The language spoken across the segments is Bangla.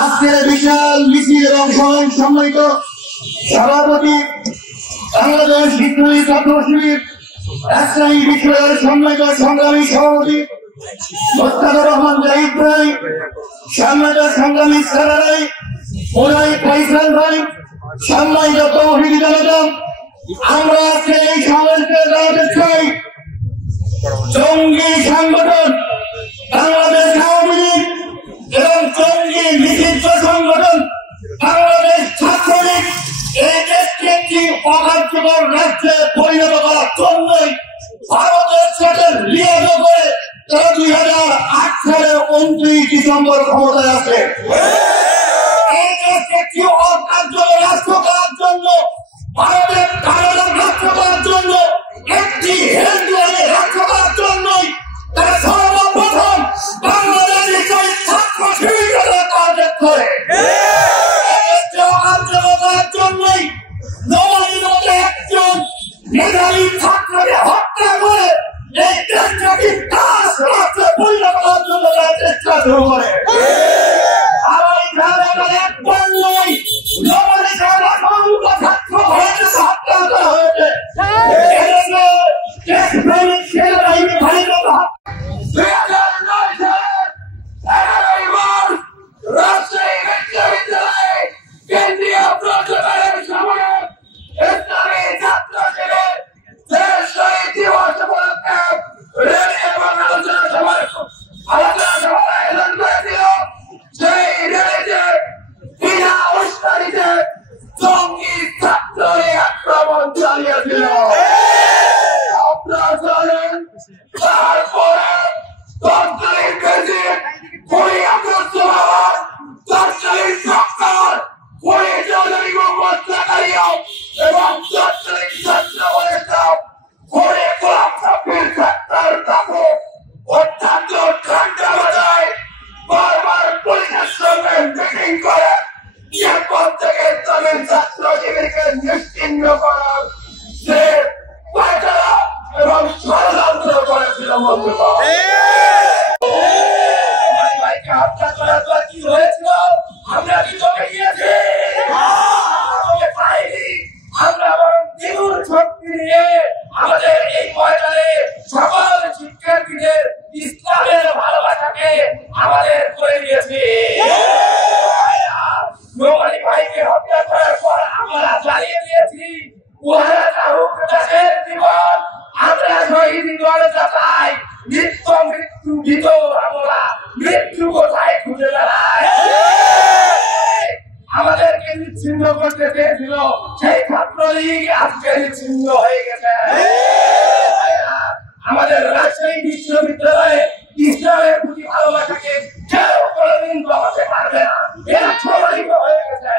আজকের বিশাল মিছিল এবং সম্মানিত সভাপতি বাংলাদেশ বিদ্রোহী ছাত্র শিবির রাজশাহী বিশ্ববিদ্যালয়ের সম্মানিত সংগ্রামী সভাপতি মোস্তাফা রহমান জাহিদ ভাই, সম্মানিত সংগ্রামী সারারাই ওরাই ফয়সাল ভাই, সম্মানিত তৌহিদি জনতা, আমরা আজকে এই সমাবেশকে জানাতে চাই জঙ্গি সংগঠন বাংলাদেশ আওয়ামী লীগ এবং জঙ্গি নিষিদ্ধ সংগঠন বাংলাদেশ ছাত্রলীগ এই দেশকে একটি অকার্যকর রাজ্যে পরিণত করার জন্যই ভারতের সাথে লিয়াজ করে তারা 2008 সালে 29 ডিসেম্বর ক্ষমতায় আসে। এই দেশকে একটি অকার্যকর রাষ্ট্র করার জন্য, ভারতের কারাগার রাষ্ট্র করার জন্য, একটি হিন্দুয়ানি রাষ্ট্র করার জন্যই তারা সর্বপ্রথম বাংলাদেশের ছাত্র শিবিরকে টার্গেট করে। মেধাবী ছাত্রকে হত্যা করে এই দেশটাকে দাস রাষ্ট্রে পরিণত করার জন্য তারা চেষ্টা শুরু করে। একবার নয়, ছাত্র হয়েছে, হত্যা করা হয়েছে। সেনাবাহিনী ভারত 2009 সালে 11ই মার্চ রাজশাহী বিশ্ববিদ্যালয়ে কেন্দ্রীয় প্রশ্নকালের সময় ইসলামী ছাত্র শিবির দেশ শহীদ দিবস উপলক্ষে র্যালি এবং আলোচনা সভার আয়োজন করেছিল। সেই র্যালিতে বিনা উস্কানিতে জঙ্গি ছাত্রলীগ আক্রমণ চালিয়েছিল। আপনারা জানেন তারপরে তৎকালীন প্রেসিডেন্ট খুনি আব্দুল সালাম, তৎকালীন সরকার খুনি চৌধুরী মোহাম্মদ জাকারিয়া এবং তৎকালীন ছাত্র নেতা খুনি গোলাম সাব্বির ছাত্রের কাছে অত্যন্ত ঠান্ডা মাথায় বারবার পুলিশের সঙ্গে মিটিং করে এরপর থেকে তাদের ছাত্র শিবিরকে নিশ্চিহ্ন করার যে পায়তারা এবং ষড়যন্ত্র করেছিল ভাইকে হত্যা করার পর কি হয়েছিল? আমরা কি তোকে গিয়েছি? আমরা বরং দ্বিগুণ শক্তি নিয়ে আমাদের এই ময়দানে সকল শিক্ষার্থীদের ইসলামের ভালোবাসাকে আমাদের করে দিয়েছি। নোমানি ভাইকে হত্যা করার পর আমরা জানিয়ে দিয়েছি উহারা চাহুক দেশের জীবন, আমরা শহীদি জনতা চাই। মৃত্যু ভীত আমরা মৃত্যু কোথায় খুঁজে বেড়াই। আমাদেরকে নিচ্ছিন্ন করতে চেয়েছিল সেই ছাত্রলীগ আজকে নিচ্ছিন্ন হয়ে গেছে। আমাদের রাজশাহী বিশ্ববিদ্যালয়ে ইসলামের প্রতি ভালোবাসাকে কেউ কোনোদিন কমাতে পারবে না, এটা প্রমাণিত হয়ে গেছে।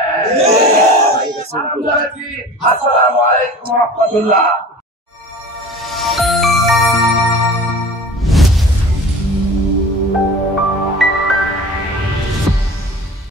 আসসালামু আলাইকুম ওয়া রাহমাতুল্লাহ।